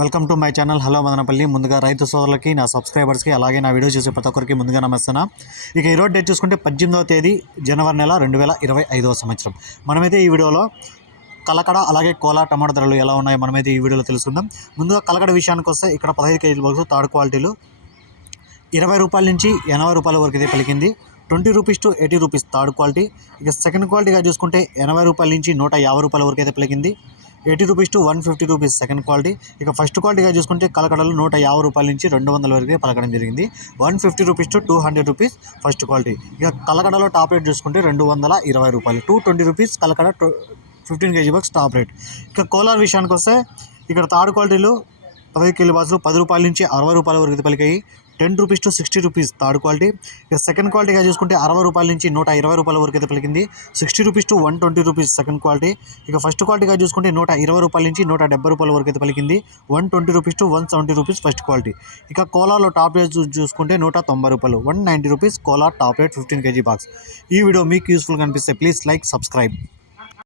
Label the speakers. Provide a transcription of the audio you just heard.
Speaker 1: Welcome to my channel. Hello Madanapalli. ముందుగా రైతు సోదరులకి నా సబ్స్క్రైబర్స్కి అలాగే నా వీడియో చూసే ప్రతి ఒక్కరికి ముందుగా నమస్తున్నా ఇక ఈరోజు డేట్ చూసుకుంటే పద్దెనిమిదవ తేదీ జనవరి నెల రెండు వేల ఇరవై ఐదవ సంవత్సరం. మనమైతే ఈ వీడియోలో కలకడ అలాగే కోలా టమాటా ధరలు ఎలా ఉన్నాయో మనమైతే ఈ వీడియోలో తెలుసుకుందాం. ముందుగా కలకడ విషయానికి వస్తే ఇక్కడ పదహైదు కేజీల బాక్స్ థర్డ్ క్వాలిటీలు ఇరవై రూపాయల నుంచి ఎనభై రూపాయల వరకు అయితే పలికింది. Twenty rupees to eighty rupees third quality. ఇక సెకండ్ క్వాలిటీగా చూసుకుంటే ఎనభై రూపాయల నుంచి నూట యాభై రూపాయల వరకు అయితే పలికింది. Eighty rupees to one fifty rupees second quality. ఇక ఫస్ట్ క్వాలిటీగా చూసుకుంటే కలకడలు నూట యాభై రూపాయల నుంచి రెండు వందల వరకే పలకడం జరిగింది. One fifty rupees to two hundred rupees first quality. ఇక కలకడలో టాప్ రేట్ చూసుకుంటే రెండు వందల ఇరవై రూపాయలు. Two twenty rupees Kalakada fifteen KG box top rate ఇక కోలార్ విషయానికి వస్తే ఇక్కడ థర్డ్ క్వాలిటీలు పదహైదు కిలో బాక్సులు పది రూపాయల నుంచి అరవై రూపాయల వరకు అయితే పలికాయి. Ten rupees to sixty rupees third quality. ఇక సెకండ్ క్వాలిటీగా చూసుకుంటే అరవై రూపాయల నుంచి నూట ఇరవై రూపాయల వరకు అయితే పలికింది. Sixty rupees to one twenty rupees second quality. ఇక ఫస్ట్ క్వాలిటీగా చూసుకుంటే నూట ఇరవై రూపాయల నుంచి నూట డెబ్బై రూపాయల వరకు అయితే పలికింది. One twenty rupees to one seventy rupees first quality. ఇక కోలాలో టాప్ రేట్ చూసుకుంటే నూట తొంభై రూపాయలు. One ninety rupees Kolar top rate fifteen KG box. ఈ వీడియో మీకు యూస్ఫుల్ కనిపిస్తే ప్లీజ్ లైక్ సబ్స్క్రైబ్.